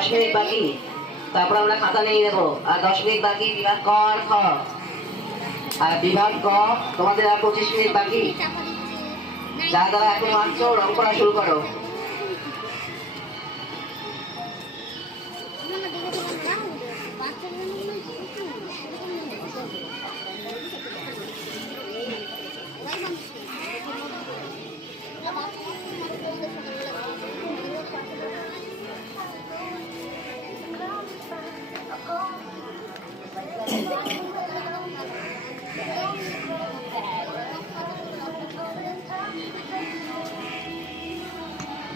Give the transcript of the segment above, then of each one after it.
দশ মিনিট বাকি। তারপর আমরা খাতা নিয়ে নেব। আর দশ মিনিট বাকি বিভাগ ক আর খ। আর বিভাগ ক তোমাদের আর পঁচিশ মিনিট বাকি। যা দ্বারা এখন মানছো রং করা শুরু করো।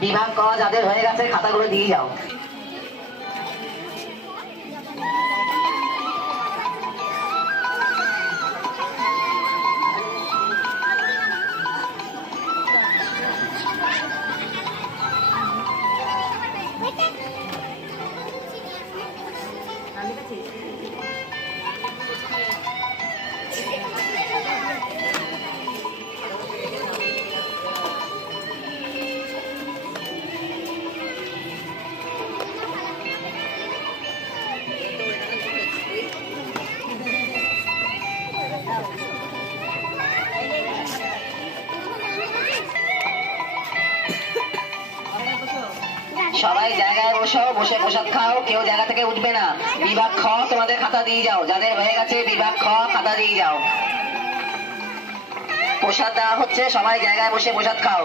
বিভাগ করা যাদের হয়ে গেছে খাতাগুলো দিয়ে যাও। সবাই জায়গায় বসো, বসে প্রসাদ খাও, কেউ জায়গা থেকে উঠবে না। বিভাগ খ তোমাদের খাতা দিয়ে যাও। যাদের হয়ে গেছে বিভাগ খ খাতা দিয়ে যাও। প্রসাদ দেওয়া হচ্ছে, সবাই জায়গায় বসে প্রসাদ খাও।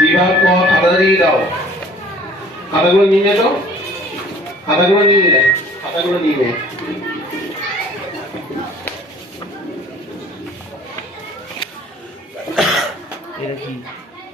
বিভাগ ক খাতা দিয়ে দাও। খাতাগুলো নিয়ে নে তো। খাতাগুলো নিয়ে নে। খাতাগুলো নিয়ে নে। এটা কি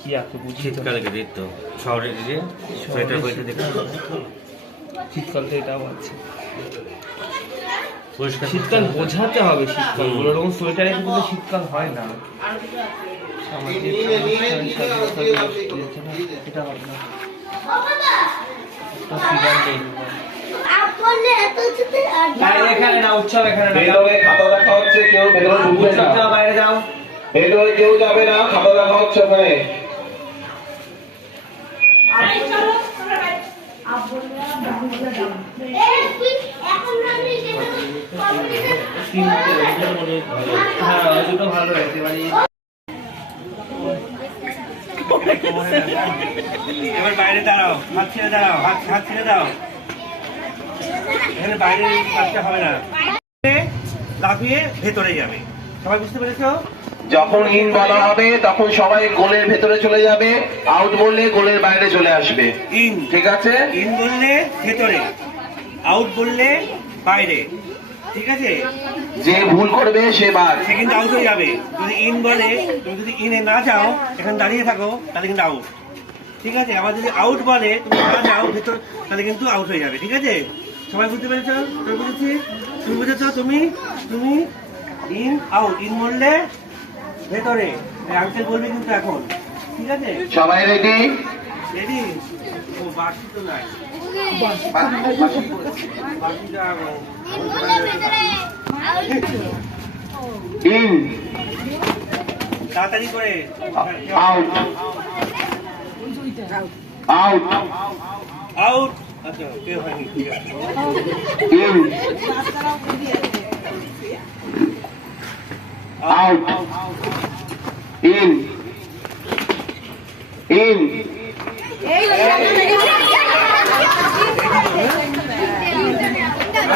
কি বুঝিয়ে তো শীতকালে গেলে তো। শহরে গিয়ে সোয়েটার বইটা দেখে শীতকাল তো এটাও আছে। শীতকাল বোঝাতে হবে শীতকাল। ওরকম সোয়েটারে কিন্তু শীতকাল হয় না। আমাদের অনুষ্ঠান স্বাধীনতা দিবস দিয়েছে না, এটা হবে না একটা ফিগার নেই আপনি এত ছোট আর বাইরে এখানে না উৎসব এখানে না ভেতরে খাতা দেখা হচ্ছে কেউ যাবে না খাতা দেখা হচ্ছে ওখানে এই তুই এখন রাখবি তিনটে ওইটা মনে হয় ভালো হ্যাঁ ওই দুটো ভালো হয়েছে এবারে বাইরে দাঁড়াও হাত ছেড়ে দাঁড়াও হাত হাত ছেড়ে দাও। এখানে বাইরে কাজটা হবে না। লাফিয়ে ভেতরে যাবে। সবাই বুঝতে পেরেছ? যখন ইন বলা হবে তখন সবাই গোলের ভেতরে চলে যাবে আউট বললে গোলের বাইরে চলে আসবে। ইন। ঠিক আছে? ইন বললে ভেতরে আউট বললে বাইরে। ঠিক আছে? যে ভুল করবে সে বাদ। সে কিন্তু আউট হয়ে যাবে। যদি ইন বলে তুমি যদি ইনে না যাও এখানে দাঁড়িয়ে থাকো তাহলে কিন্তু আউট ঠিক আছে? আবার যদি আউট বলে তুমি না যাও ভেতর তাহলে কিন্তু আউট হয়ে যাবে। ঠিক আছে? সবাই বুঝতে পেরেছ? তুমি বুঝেছি? তুমি বুঝেছ? তুমি? তুমি? ইন আউট ইন বললে ভেতরে। আঙ্কেল বলবে কিন্তু এখন। ঠিক আছে? সবাই রেডি রেডি ও বাসি তো নাই। ইন তাড়াতাড়ি করে। আউট। আউট। আউট। আচ্ছা কেউ হয়নি? ঠিক আছে? In out. ইন ইন বাসগুলো দাদাকে সরিয়ে দাও বাইরে দাঁড়াও বাইরে দাঁড়াও বাইরে দাঁড়াও বাইরে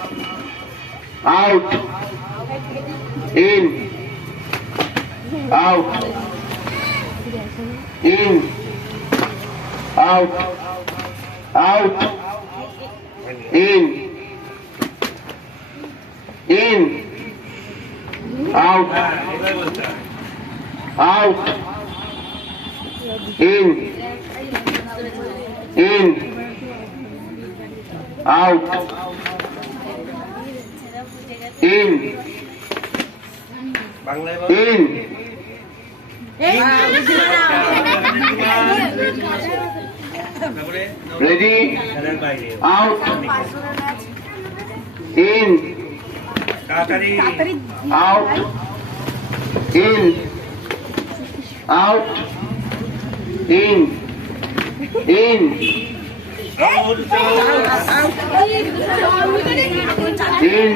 out, in, out, in, out, out, in, in, out, out, in, in, out. In তাড়াতাড়ি out in out in in out in in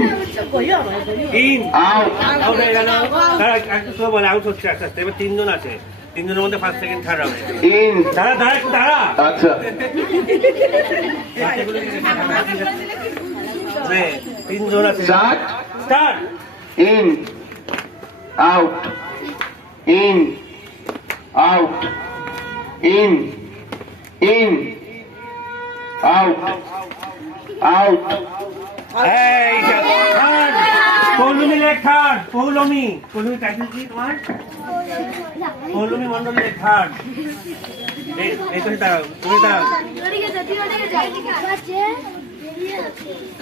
out out. হয়ে গেল। দাঁড়া বলে আউট হচ্ছে আস্তে আস্তে এবার তিনজন আছে। তিনজনের মধ্যে ফার্স্ট সেকেন্ড থার্ড হবে in দাঁড়া দাঁড়া একটু দাঁড়া। আচ্ছা। তিনজন আছে। স্টার্ট। থার্ড পৌলমি লেখ থার্ড পৌলমি পৌলমি। টাইটেল কি তোমার? পৌলমি মন্ডল লেখ থার্ড এই এই তুমি দাঁড়াও তুমি দাঁড়াও।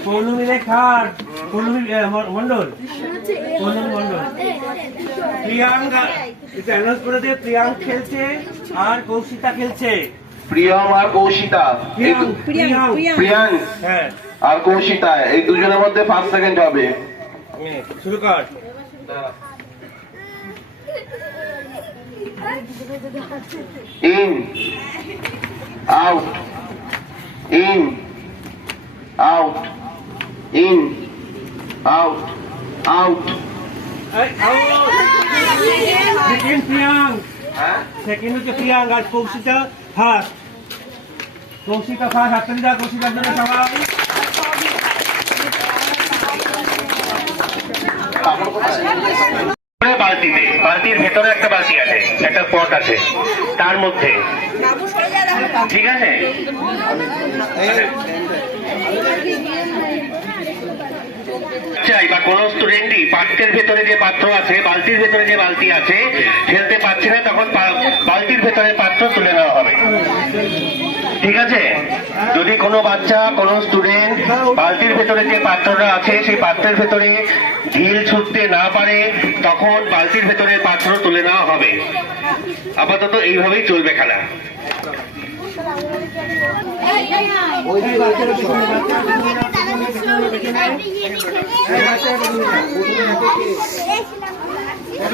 পৌলমি লেখ থার্ড পৌলমি মন্ডল পৌলমি মন্ডল প্রিয়াঙ্কা এটা অ্যানাউন্স করে দে প্রিয়াঙ্ক খেলছে আর কৌশিতা খেলছে। প্রিয়ম আর কৌশিতা। প্রিয়াঙ্ক। প্রিয়াঙ্ক। হ্যাঁ। আর কৌশিতা এই দুজনের মধ্যে ফার্স্ট সেকেন্ড হবে। নে, শুরু কর। in out in out in out out এই, out! সেকেন্ড হ্যাঁ? সেকেন্ড হচ্ছে প্রিয়াঙ্ক আর কৌশিকা ফার্স্ট কৌশিকা ফার্স্ট হাততালি দাও কৌশিকার জন্য সবাই। বালতিতে, বালতির ভেতরে একটা বালতি আছে, একটা পট আছে, তার মধ্যে। ঠিক আছে? চাই, বা কোন স্টুডেন্টই পাত্রের ভেতরে যে পাত্র আছে, বালতির ভেতরে যে বালতি আছে, ফেলতে পারছে না, তখন বালতির ভেতরে পাত্র তুলে নেওয়া হবে। ঠিক আছে? যদি কোনো বাচ্চা, কোনো স্টুডেন্ট বালতির ভেতরে যে পাত্রটা আছে, সেই পাত্রের ভেতরে ঢিল ছুটতে না পারে, তখন বালতির ভেতরে পাত্র তুলে নেওয়া হবে। আপাতত এইভাবেই চলবে খেলা।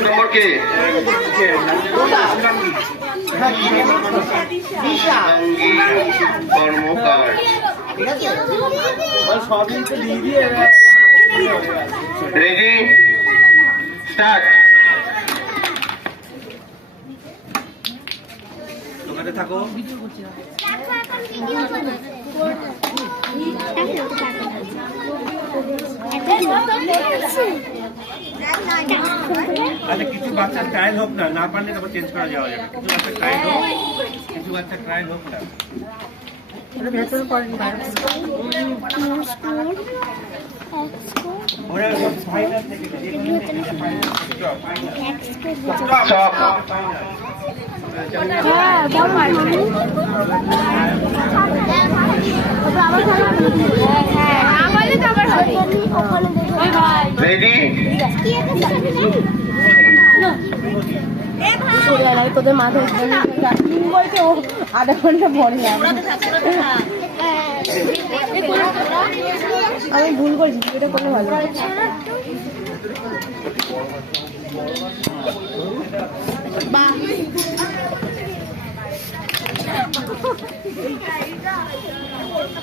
নম্বর কে? কর্মকার রেডি স্টার্ট দোকানে থাকো আচ্ছা কিছু বাচ্চা ট্রায়াল হোক না না পারলে তারপর চেঞ্জ করা যাওয়া যাবে। কিছু বাচ্চা ট্রায়াল হোক কিছু বাচ্চা ট্রায়াল হোক না। ওরা ফাইনাল থেকে যে কোনো থেকে ফাইনাল চপ রেডি তোদের মাথায় বলছে ও আধা ঘণ্টা পরে আমি ভুল করেছি এটা করলে ভালো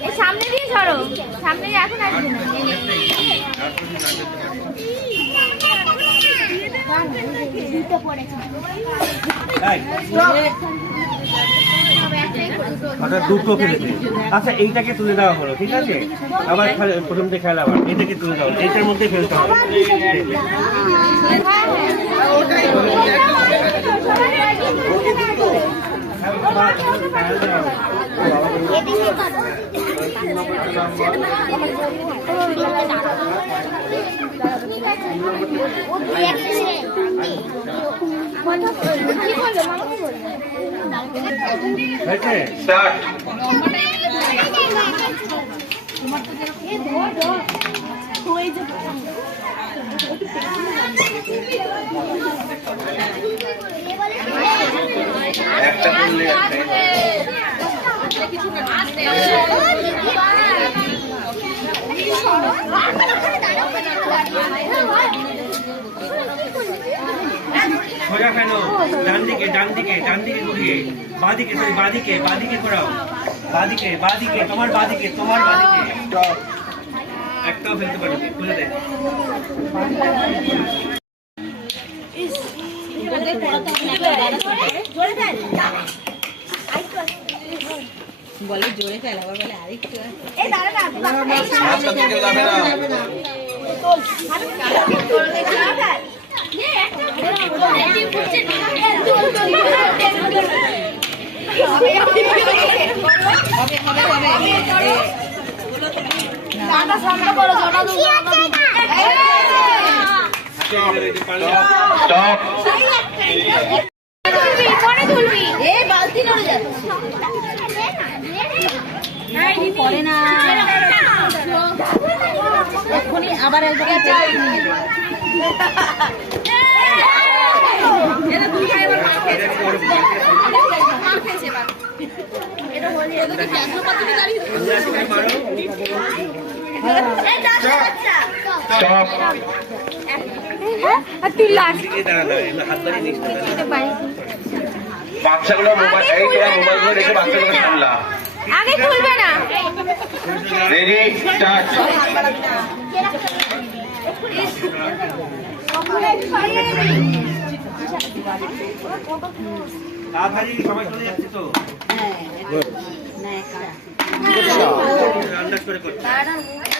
এই সামনে দিয়ে সরো। সামনে দিয়ে এখন আসবে না। দুটো ফেলেছে আচ্ছা এইটাকে তুলে দেওয়া হলো ঠিক আছে? আবার খেলা- প্রথম থেকে খেলা আবার। এটাকে তুলে দেওয়া হলো। এইটার মধ্যে ফেলতে হবে। হয়েছে স্টার্ট একটা করলে সোজা কেন? ডান দিকে ডান দিকে ডান দিকে ঘুরিয়ে। বাদিকে সরি বাদিকে বাদিকে ঘোরাও। বাদিকে বাদিকে তোমার বাদিকে তোমার বাদিকে। একটাও ফেলতে পারবে খুলে দে আচ্ছা থেকে যাবে না স্টপ তুলবি পরে তুলবি এ বালতি নড়ে যাচ্ছে পরে না এক্ষুনি আবার একবার স্টপ আর তুই লাস্ট বাচ্চাগুলো মোবাইল এই তোরা মোবাইলগুলো রেখে বাচ্চাগুলো সামলা আগে তুলবে না রেডি স্টার্ট তাড়াতাড়ি সবাই চলে যাচ্ছে তো আন্দাজ করে করছে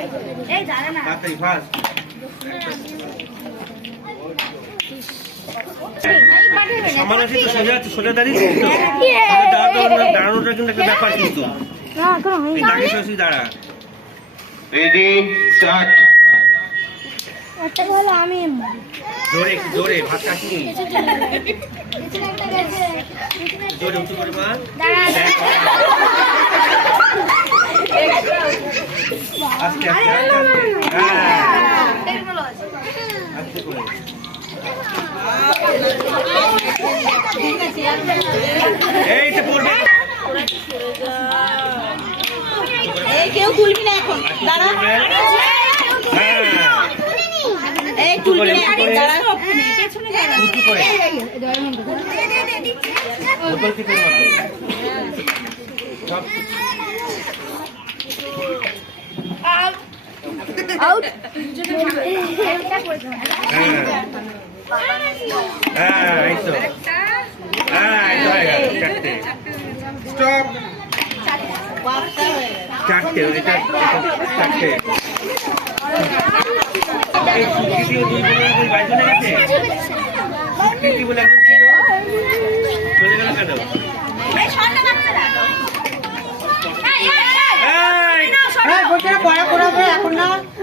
তাড়াতাড়ি ফাস্ট সমান আছে তো সোজা সোজা দাঁড়িয়ে দাঁড়ানোটা কিন্তু একটা ব্যাপার কিন্তু। দাঁড়িয়ে সরাসরি দাঁড়া। রেডি স্টার্ট আমি জোরে জোরে ভাত কাশিনি জোরে উঁচু করে মা হ্যাঁ আস্তে করে এই পড়বে কেউ তুলবি না এখন দাঁড়া হ্যাঁ এই উঁচু করে উঁচু করে দাঁড়া উঁচু করে বোতল কি করে সব আউট হ্যাঁ হ্যাঁ এই তো হ্যাঁ এই তো হয়ে গেল চারটে স্টপ চারটে এটা চারটে এই সুকৃতিও দুই বোনের ওই বাড়ি চলে গেছে সুকৃতি বলে একজন ছিল চলে গেল কেন এই! দাঁড়া একটা আচ্ছা আচ্ছা সবাই চলে যাচ্ছে তো স্টপ এই আগে তুলবি না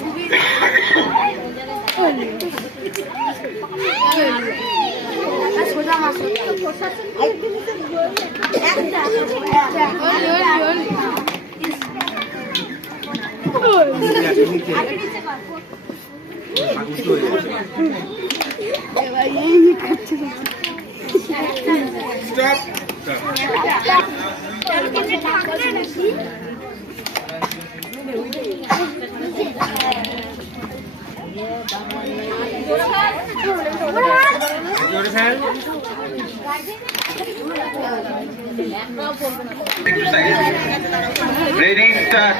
ছবি সোজা মাছ নিচে উল্টো হয়ে যাচ্ছে জোরে ফেল রেডি স্টার্ট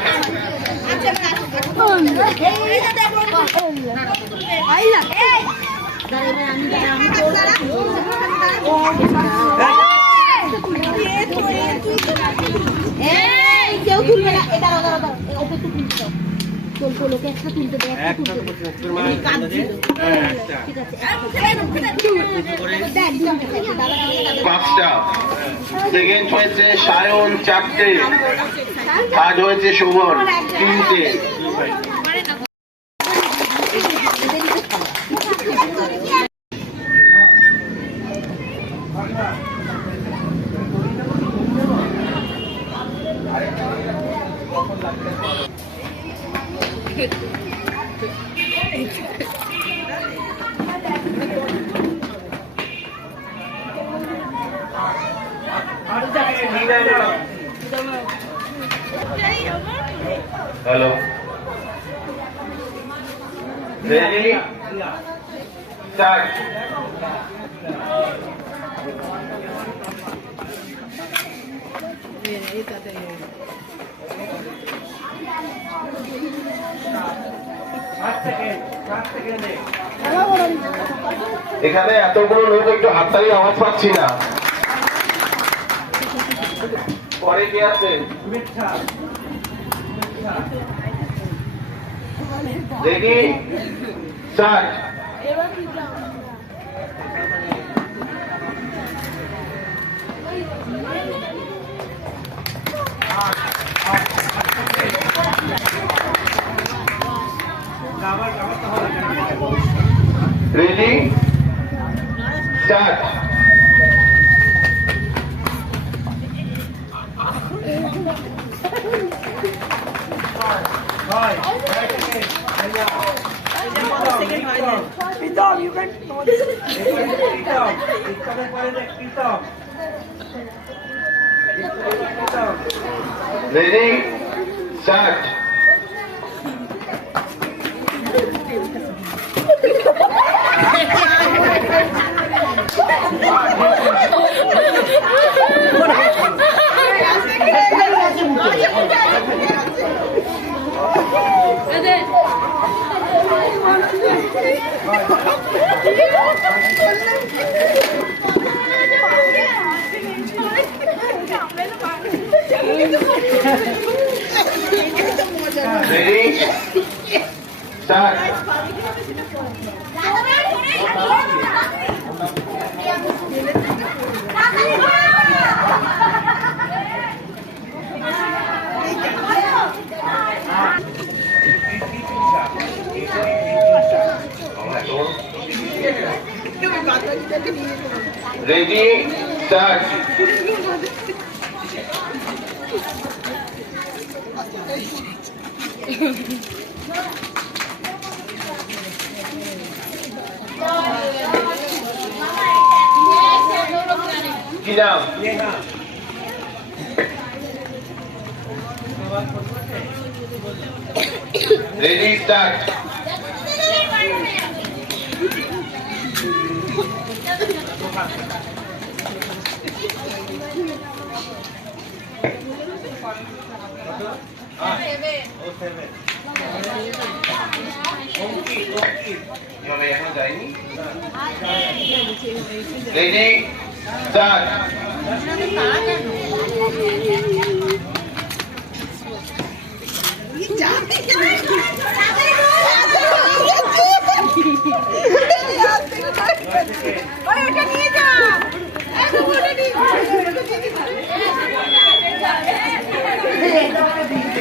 কেউ তুলবে না। এটা দাঁড়া দাঁড়া একটা তুলতে একটা তুলতে হ্যাঁ পাঁচটা। সেকেন্ড হয়েছে সায়ন চারটে। থার্ড হয়েছে শোভন তিনটে হ্যালো রেডি স্টার্ট এখানে এতগুলো লোক একটু হাততালি আওয়াজ পাচ্ছি না। পরে কি আছে? Ready? Start. Pick you can. Pick up, pick. Ready start ready start ready start ready start কি নাম? রেডি স্টার্ট ও সেভেন যায়নি রেডি স্টার্ট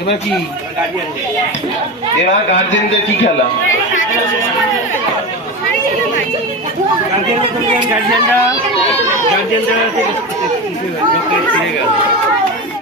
এবার কি? এবার গার্জেনদের কি খেলা? গার্জিয়ানরা ফিরে গেল